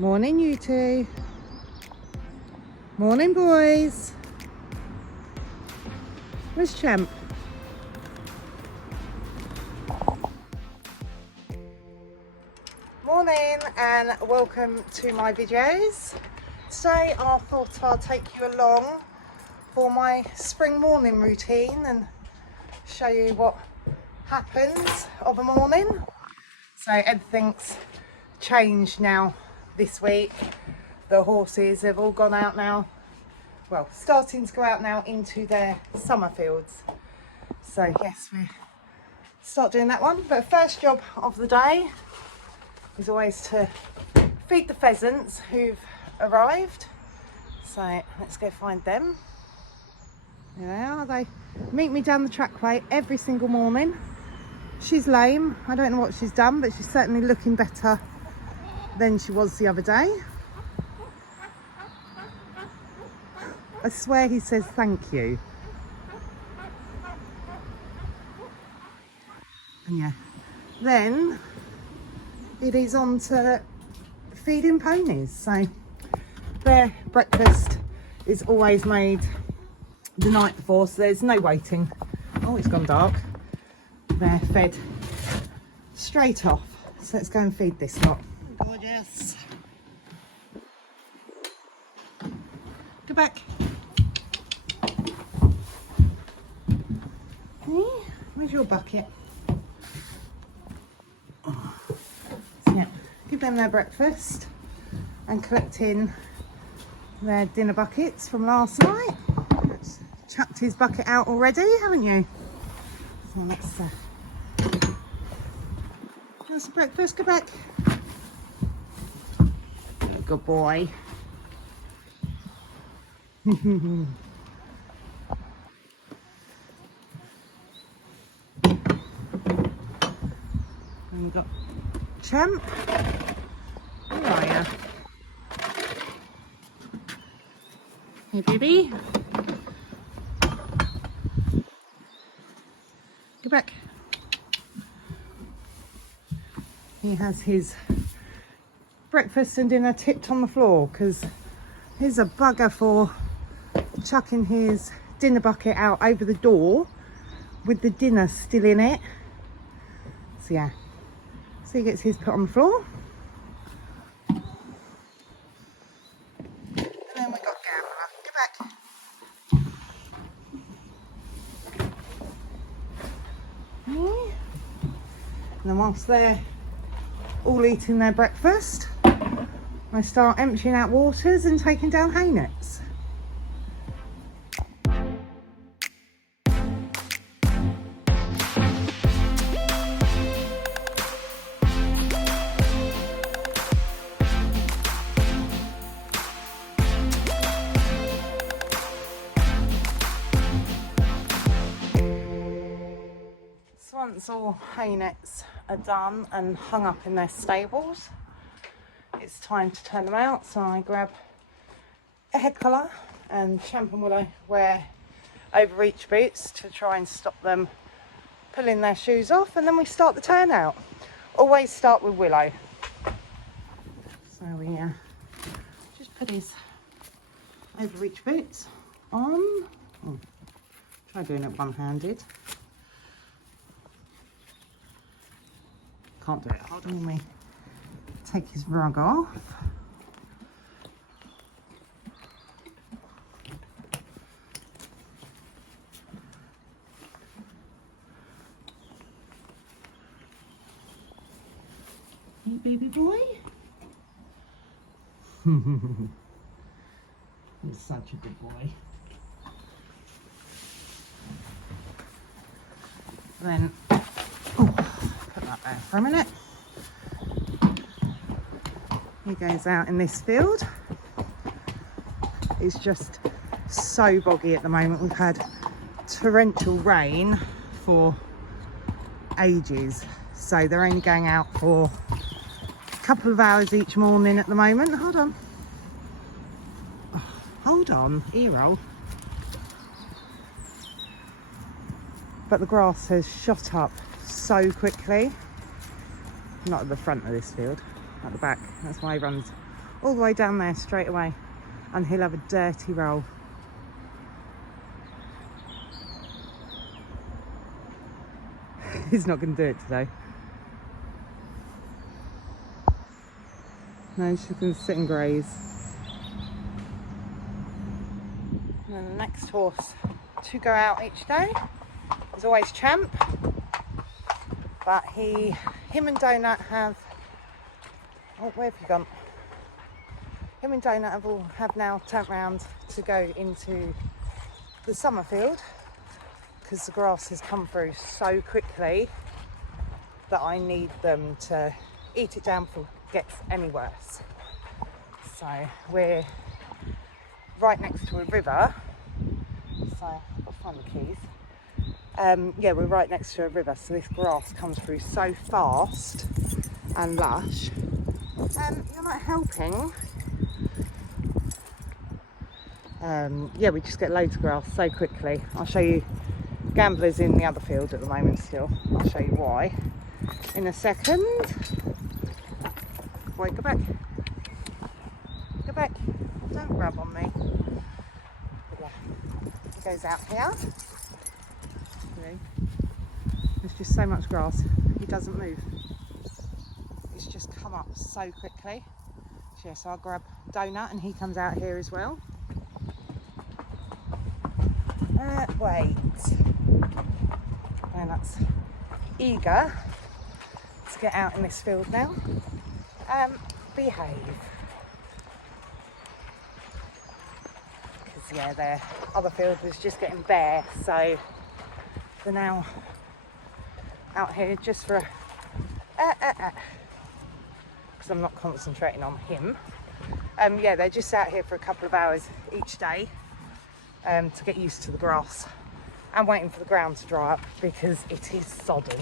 Morning, you two. Morning, boys. Where's Champ? Morning and welcome to my videos. Today I thought I'll take you along for my spring morning routine and show you what happens of a morning. So everything's changed now this week. The horses have all gone out now, well, starting to go out now into their summer fields. So yes, we start doing that one, but first job of the day is always to feed the pheasants who've arrived. So let's go find them. There they are. They meet me down the trackway every single morning. She's lame. I don't know what she's done, but she's certainly looking better than she was the other day. I swear he says thank you. And yeah, then it is on to feeding ponies. So their breakfast is always made the night before, so there's no waiting. Oh, it's gone dark. They're fed straight off. So let's go and feed this lot. Gorgeous. Go back. Hey, where's your bucket? Oh. So yeah, give them their breakfast and collect in their dinner buckets from last night. That's chucked his bucket out already, haven't you? So let's have some breakfast. Go back. Good boy. And we've got Champ. Where are you? Hey, baby. Go back. He has his breakfast and dinner tipped on the floor because he's a bugger for chucking his dinner bucket out over the door with the dinner still in it. So yeah, so he gets his put on the floor. And then we got Gambler. Go back. Okay. And then whilst they're all eating their breakfast, I start emptying out waters and taking down hay nets. So once all hay nets are done and hung up in their stables, it's time to turn them out. So I grab a head collar, and Champ and Willow wear overreach boots to try and stop them pulling their shoes off, and then we start the turnout. Always start with Willow. So we just put his overreach boots on. Oh, try doing it one-handed. Can't do it. Hold on, we take his rug off. Hey, baby boy. He's such a good boy. Then, oh, put that there for a minute. He goes out in this field. It's just so boggy at the moment. We've had torrential rain for ages, so they're only going out for a couple of hours each morning at the moment. Hold on. Oh, hold on, ear roll. But the grass has shot up so quickly. Not at the front of this field, at the back. That's why he runs all the way down there straight away, and he'll have a dirty roll. He's not going to do it today. No, she's going to sit and graze. And then the next horse to go out each day is always Champ, but him and Donut have, oh, where have you gone? Him and Donut have now turned round to go into the summer field, because the grass has come through so quickly that I need them to eat it down before it gets any worse. So we're right next to a river, so I've got to find the keys. Yeah, we're right next to a river, so this grass comes through so fast and lush. You're not helping. Yeah, we just get loads of grass so quickly. I'll show you. Gambler's in the other field at the moment still. I'll show you why in a second. Wait, go back. Go back. Don't grab on me. But yeah, he goes out here. There's just so much grass. He doesn't move. It's just come up so quickly. So, yeah, so I'll grab Donut and he comes out here as well. Wait. Donut's eager to get out in this field now. Behave. Because yeah, their other field was just getting bare, so they're now out here just for a because I'm not concentrating on him. Yeah, they're just out here for a couple of hours each day to get used to the grass and waiting for the ground to dry up because it is sodden.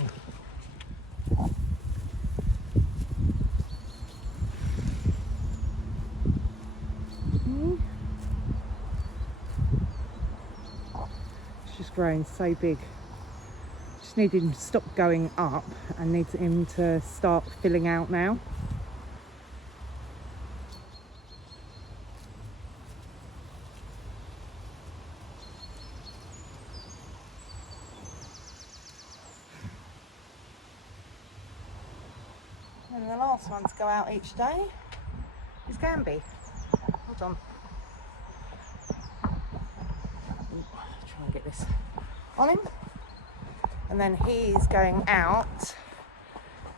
It's just growing so big. Just need him to stop going up and need him to start filling out now. And the last one to go out each day is Gamby. Hold on. Try and get this on him. And then he's going out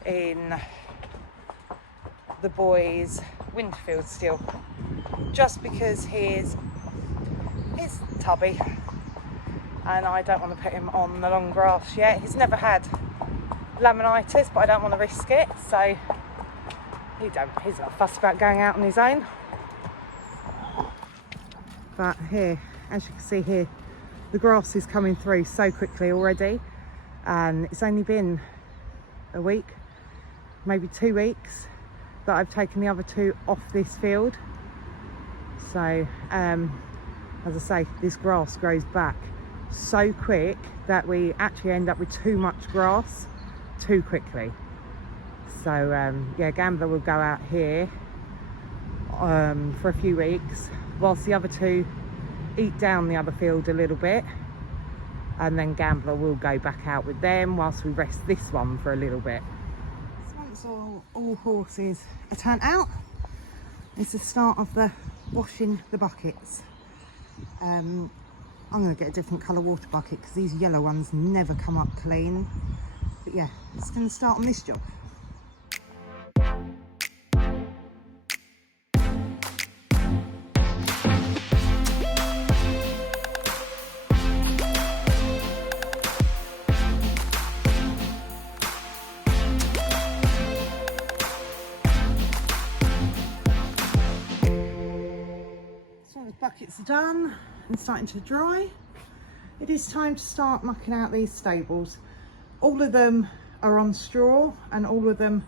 in the boys' winter field still, just because he's tubby and I don't want to put him on the long grass yet. He's never had laminitis, but I don't want to risk it, so he's not fussed about going out on his own. But here, as you can see here, the grass is coming through so quickly already, and it's only been a week, maybe 2 weeks, that I've taken the other two off this field. So as I say, this grass grows back so quick that we actually end up with too much grass too quickly. So yeah, Gambler will go out here for a few weeks whilst the other two eat down the other field a little bit, and then Gambler will go back out with them whilst we rest this one for a little bit. So once all horses are turned out, it's the start of the washing the buckets. I'm going to get a different colour water bucket because these yellow ones never come up clean. But yeah, it's going to start on this job. So the buckets are done and starting to dry. It is time to start mucking out these stables. All of them are on straw and all of them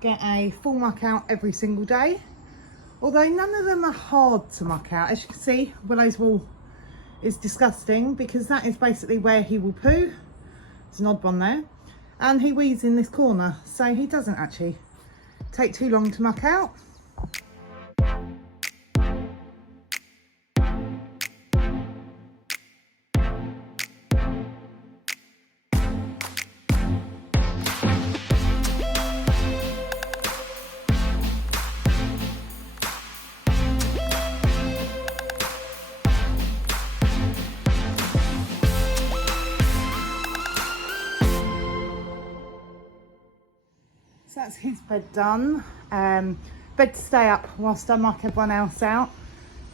get a full muck out every single day. Although none of them are hard to muck out. As you can see, Willow's wool is disgusting because that is basically where he will poo. There's an odd one there. And he wees in this corner, so he doesn't actually take too long to muck out. bed done. Bed to stay up whilst I muck everyone else out.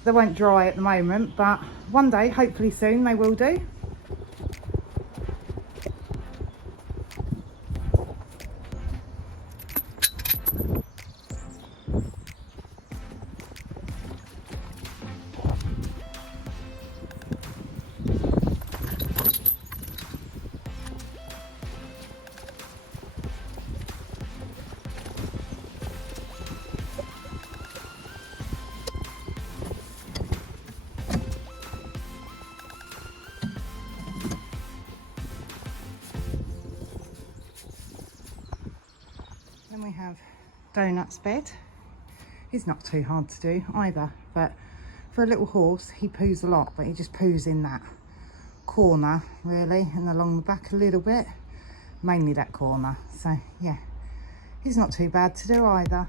They won't dry at the moment, but one day, hopefully soon, they will do. Then we have Donut's bed. He's not too hard to do either, but for a little horse, he poos a lot, but he just poos in that corner really, and along the back a little bit, mainly that corner. So yeah, he's not too bad to do either.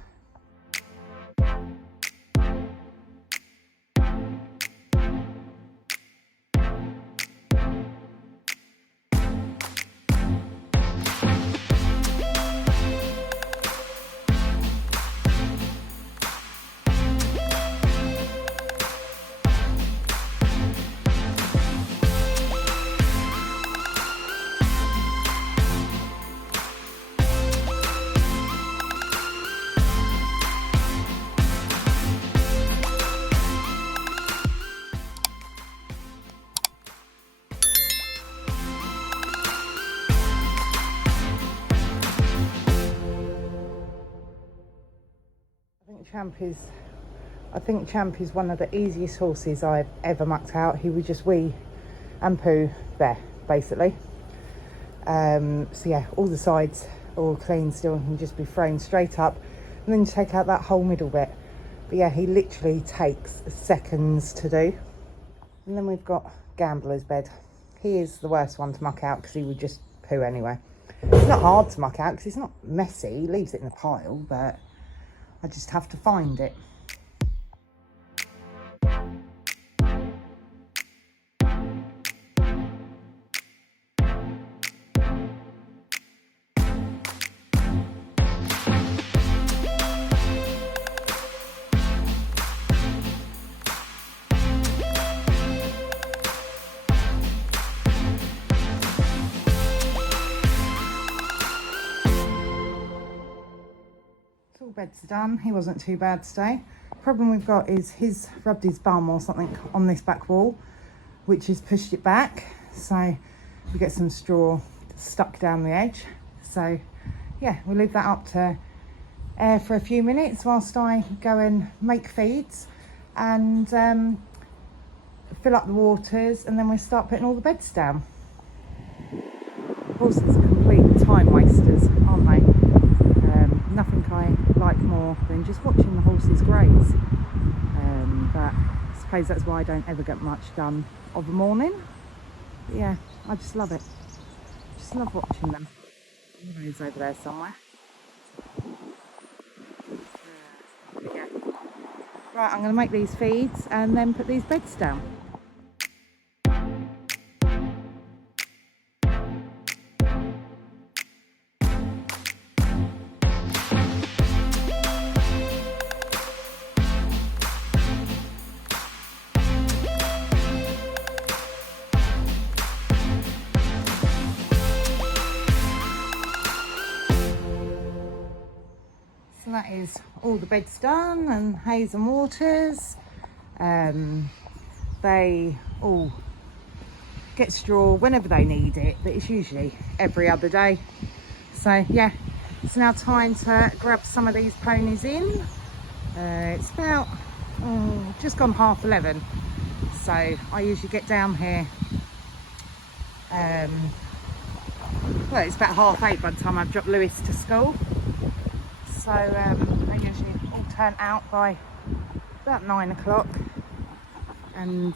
I think Champ is one of the easiest horses I've ever mucked out. He would just wee and poo there, basically. So yeah, all the sides are all clean still and can just be thrown straight up, and then you take out that whole middle bit. But yeah, he literally takes seconds to do. And then we've got Gambler's bed. He is the worst one to muck out because he would just poo anyway. It's not hard to muck out because it's not messy. He leaves it in a pile, but I just have to find it. Beds are done. He wasn't too bad today. Problem we've got is he's rubbed his bum or something on this back wall, which has pushed it back, so we get some straw stuck down the edge. So yeah, we'll leave that up to air for a few minutes whilst I go and make feeds and fill up the waters, and then we'll start putting all the beds down. Horses are complete time wasters, aren't they? Nothing I like more than just watching the horses graze, but I suppose that's why I don't ever get much done of a morning. But yeah, I just love it. Just love watching them. Willow's over there somewhere. But yeah. Right, I'm going to make these feeds and then put these beds down. So that is all the beds done, and hays and waters. They all get straw whenever they need it, but it's usually every other day. So yeah, it's now time to grab some of these ponies in. It's about just gone 11:30, so I usually get down here. Well, it's about 8:30 by the time I've dropped Lewis to school. So they usually all turn out by about 9 o'clock, and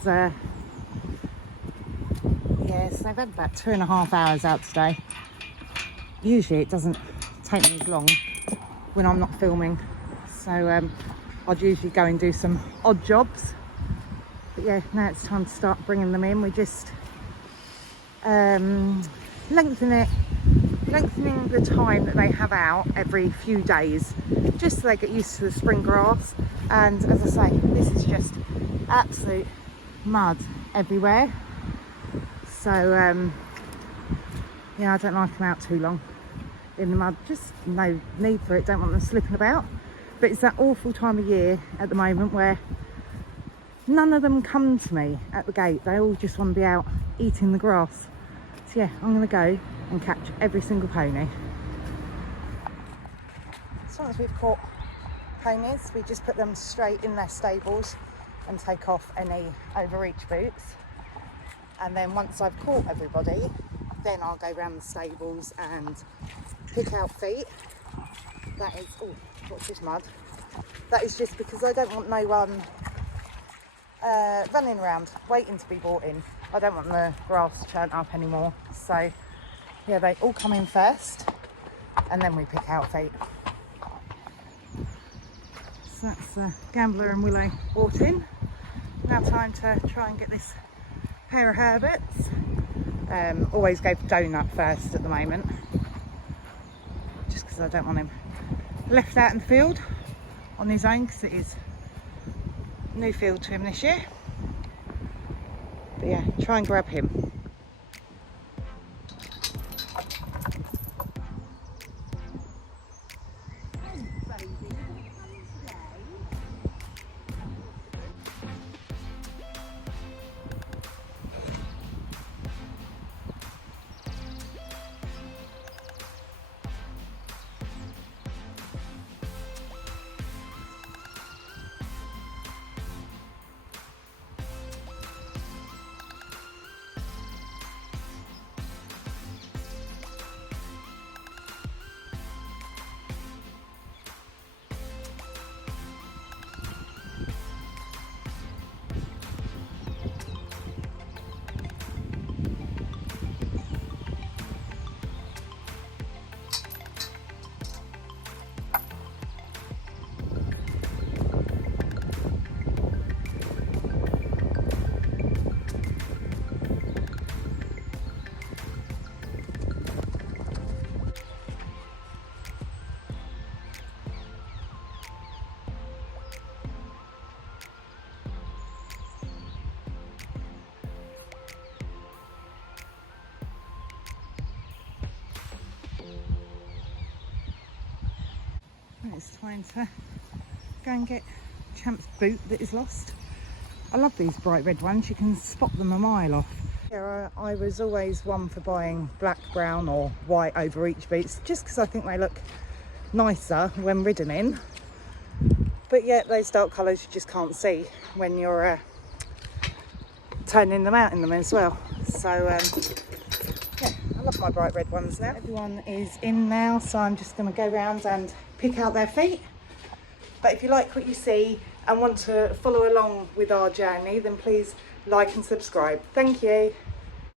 yes, they've had about 2.5 hours out today. Usually it doesn't take me as long when I'm not filming, so I'd usually go and do some odd jobs, but yeah, now it's time to start bringing them in. We just lengthen it lengthening the time that they have out every few days, just so they get used to the spring grass. And as I say, this is just absolute mud everywhere. So yeah, I don't like them out too long in the mud, just no need for it, don't want them slipping about. But it's that awful time of year at the moment where none of them come to me at the gate. They all just want to be out eating the grass. So yeah, I'm going to go and catch every single pony. As long as we've caught ponies, we just put them straight in their stables and take off any overreach boots. And then once I've caught everybody, then I'll go around the stables and pick out feet. That is, oh, what's this mud? That is just because I don't want no one running around waiting to be brought in. I don't want the grass churned up anymore. So yeah, they all come in first and then we pick out feet. So that's Gambler and Willow brought in. Now time to try and get this pair of Herberts. Always go for Donut first at the moment, just because I don't want him left out in the field on his own, because it is new field to him this year. But yeah, try and grab him. It's time to go and get Champ's boot that is lost. I love these bright red ones, you can spot them a mile off. Yeah, I was always one for buying black, brown or white overreach boots, just because I think they look nicer when ridden in. But yet those dark colours you just can't see when you're turning them out in them as well. So yeah, I love my bright red ones now. Everyone is in now, so I'm just going to go round and pick out their feet. But if you like what you see and want to follow along with our journey, then please like and subscribe. Thank you.